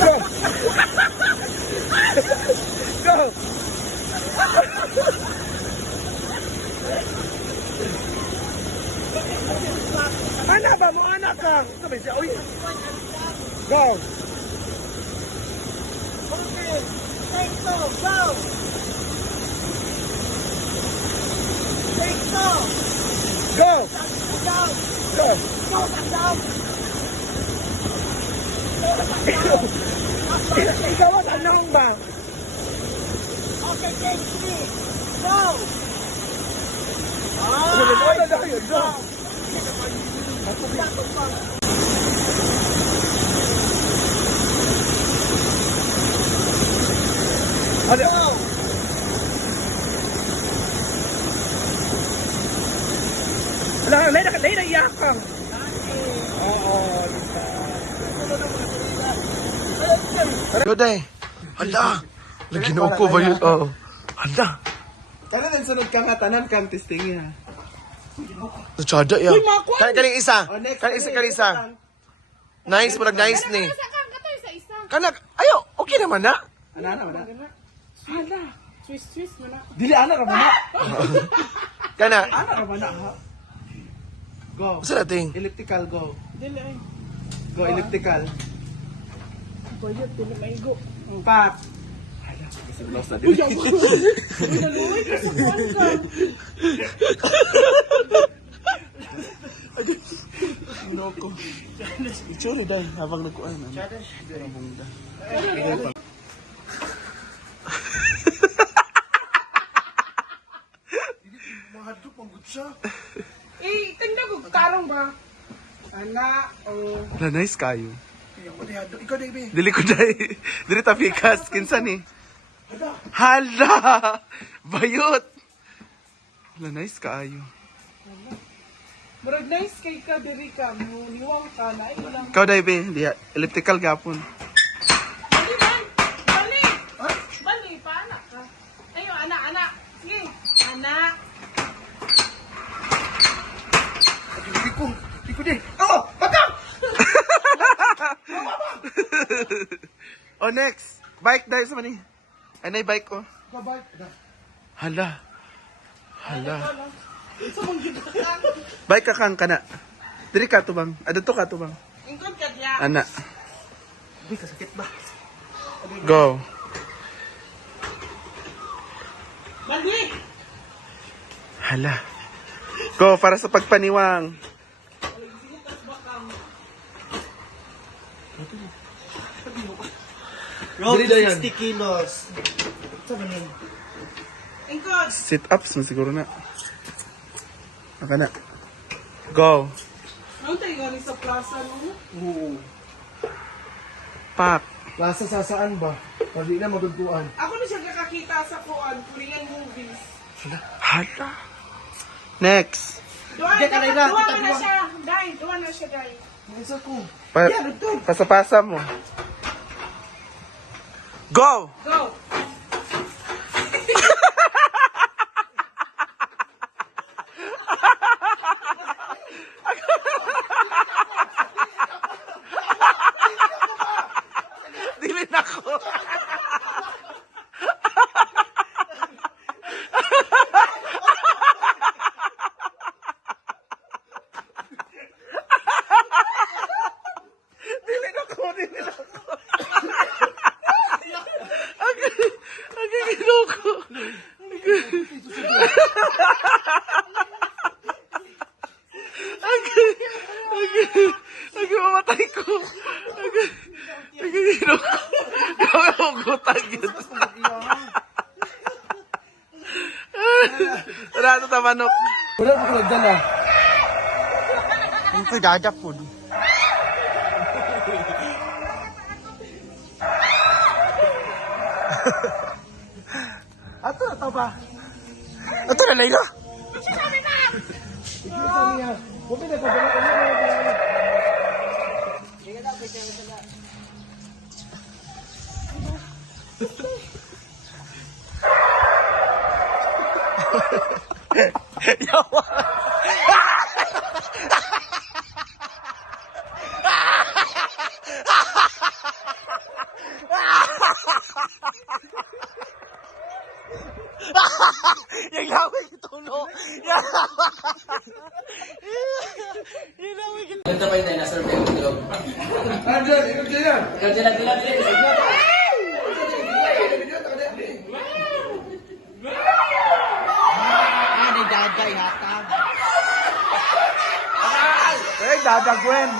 Go! Go! Anak ba mo? Anak ka! Sabi siya, uy! Go! Okay. Take two. Go. Take two. Go! Down. Go! Go. Down. Ikaw at anong ba? Okay. Take three. Go. Ano na yun? Go! Ano? Wala, lay na iyakang. Oo, dito. Yoday. Hala. Lagi na upo ba yun? Oo. Hala. Tanan sunod ka nga, tanan kang testing ha. Nachada ya. Kaning isa. Oh, next, Kaning isa. Nice, murag nice ni. Isa. Kanak, ayo, okay naman na. Ana. Ana. Twist mo na. Dili ana ra man. Kana, Ana ra man ha. Go. sa dating. Elliptical go. Dili ay. Go elliptical. Bayot, dili maigo. Pat. Hala, kasi lost na dili. Uy, kasukuan ka. Loko. Itsura dahil habang nagkuhan. Mahadto pagod siya. Eh, tanda ko, karong ba? Ana, o... Hala, nice kayo. Ikaw na ibi. Dili ko dai. Dili ta pikas kinsa ni. Hala. Bayot. Hala, nice kayo. Murag nice kay ka, diri ka, niwang ka, na ay walang... Ikaw dai be, diya elliptical gapon. Bali, man! Bali! Bali, paanak ka. Ayo, anak. Sige, anak. Di ko di. Oh, baka. Oh, next. Bike dahil sa mani. Anay bike ko. Gabay. Hala. Hala. Sa mong gibakan. Bike ka kang kana. Diri ka to bang? Adto ka to bang? Ingkod ka niya. Ana. Di ka sakit ba? Go. Bali! Hala. Go para sa pagpaniwang. Roll 60 kilos. Saan ba yun? Ingkod! Sit ups mo siguro na. Aka na. Go. Ano tayo galing sa plaza, no? Oo. Pak. Lasa sa saan ba? Pwede na magugtuan. Ako na siya kakakita sa Korean movies. Hala. Next. Duwan, Diyan ka na ila, duwan kita na duwan. siya. Dai, duwan na siya, dai. Isa ko. Pasapasa mo. Go. Go! Dili na ko. Dili na ko. Agay ginoko. Agay mamatay ko. Agay ginoko. Gawin mo gutang yun. Wala ito tamanok. Wala mo ko nagdala. Ang kagagap po. Ato na to ba? Ito na, Layla. Ito sa niya. Huwag na pabalik. Yawa. naglaway itulo. Ganda pa yung dinosaur pero tulog. Andyan, ikaw dyan. Ikaw dyan lang. Nagdagay hatang. Eh, dadagwen.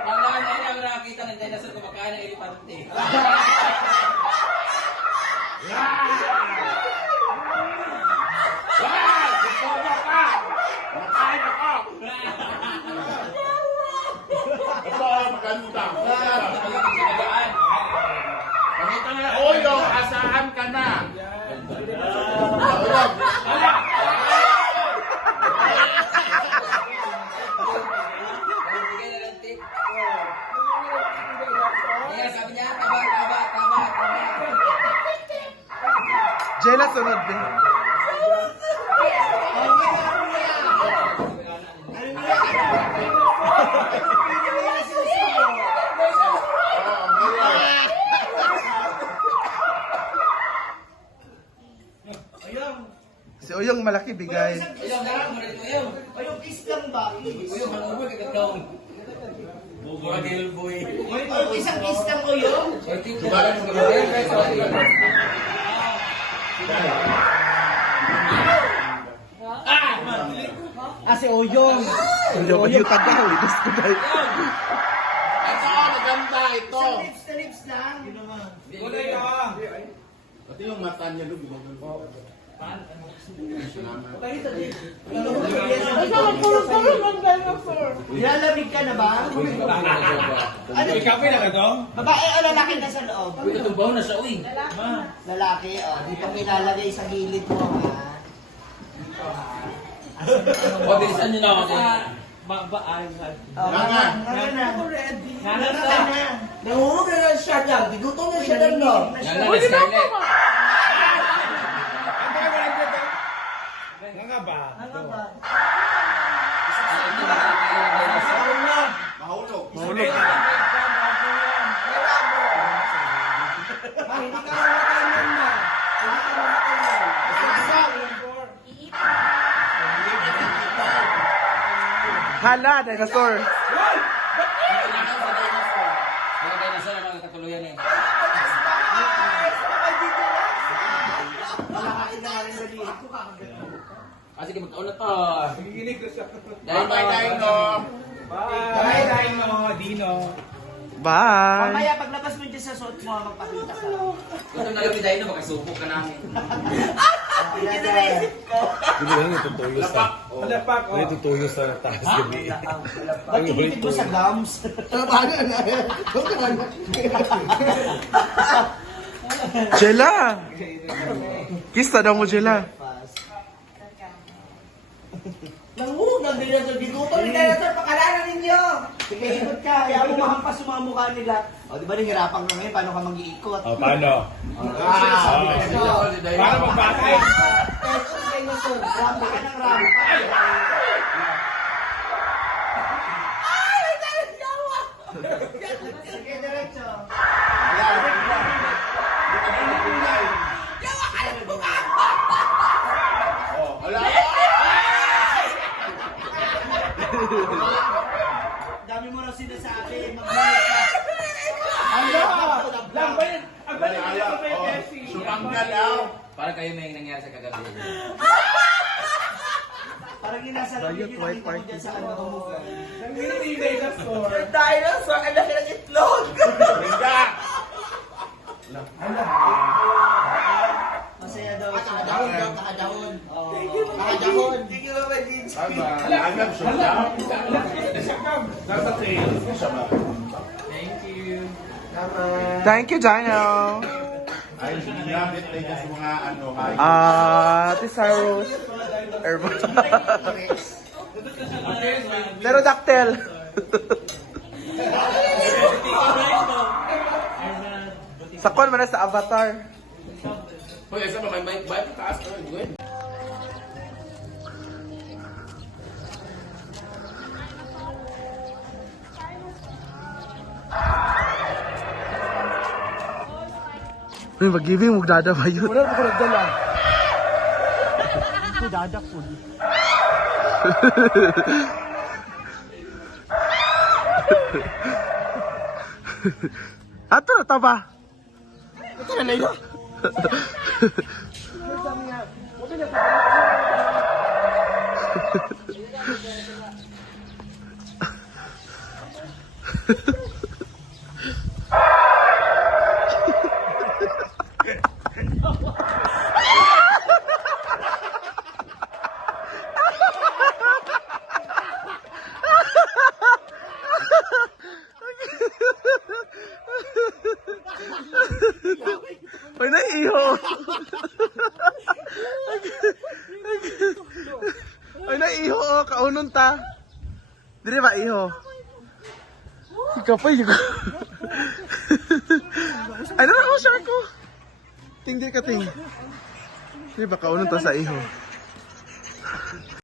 Mga na nakakita ng dinosaur kumakain ng elepante. Ito ang maganda. Uy, asahan ka na. Sabi niya, tama. Jela, sunod din. Si Uyong malaki bigay. Uyong, darang mo rin uyong. Ayong kiss lang ba? Uyong, manubol ka gagawin. Bugil boy. Ayong isang kiss lang ko yun. Subalan mo gagawin. Si Oyong. Uyong, yung tagaw. Idos ko dahil. Ito, maganda ito. Lips lang. Yun naman. Pati yung mata niya, lumibog. Nilalamig ka na ba? Ano? Ikaw na to? Babae o lalaki na sa loob? Uy, katumbaw na siya, uy. Lalaki, dito nilalagay sa gilid mo, ha? O, bilisan nyo na ako. Nahulog na lang siya lang. Bigutom na siya lang, no? Yan lang, Scarlett. Nga ba? Mahulog. Mahulog. Hindi ka mamatay nun na. Hindi ka mamatay nun. Hala, dinosaur. Mga dinosaur ang mga katuluyan eh. Kasi di magtaon na to. Bye-bye, Dino. Dino. Bye. Mamaya, paglabas mo dyan sa suot mo, magpakita ka. Ito na lang ni Dino, makasubok ka namin. Hindi na naisip ko. Malapak. Ba't tinitid mo sa gums? Jela. Kista daw mo, Jela. Nanghulog ng dinosaur. Bigutom ni dinosaur. Pakalanan ninyo. Sige, ikot ka. Kaya bumahampas yung mga mukha nila. O, di ba nahihirapan ka ngayon? Paano ka mag-iikot? Paano? Para magbakay. Dinosaur. Rampa ka ng rampa. Sige, diretso. Dami mo na sinasabi. Mag-minute ka. Lang ba yun? Ang balik niya pa yung Messi. Sumangga daw. Parang kayo may nangyari sa kagabi. Parang yung nasa labi yung nakita mo dyan sa ano mo. Nangyari yung dinosaur. Dinosaur! Ang laki ng itlog! Hinga. Masaya daw. Nakadahon daw, nakadahon. Nakadahon. Thank you, Mama Jeans. Bye-bye. Agam siya daw. Nasa trail. Thank you, Dino. Ay, ginamit na ito sa mga ano, hay. Thesaurus. Pterodactyl. Sakon man na sa Avatar. Hoy, isa ba may bike taas ka? Gwen. May mag-giving, magdada ba yun? Wala ko nagdala. Ito dadak po. Ato na taba. Ito na layo. Ay, naiho. Ay, naiho. Oh, kaunon ta. Dili ba iho? Ikaw pa yun. Ay, nara ko, shark ko. Ting, di ka ting. Di ba kaunon ta sa iho?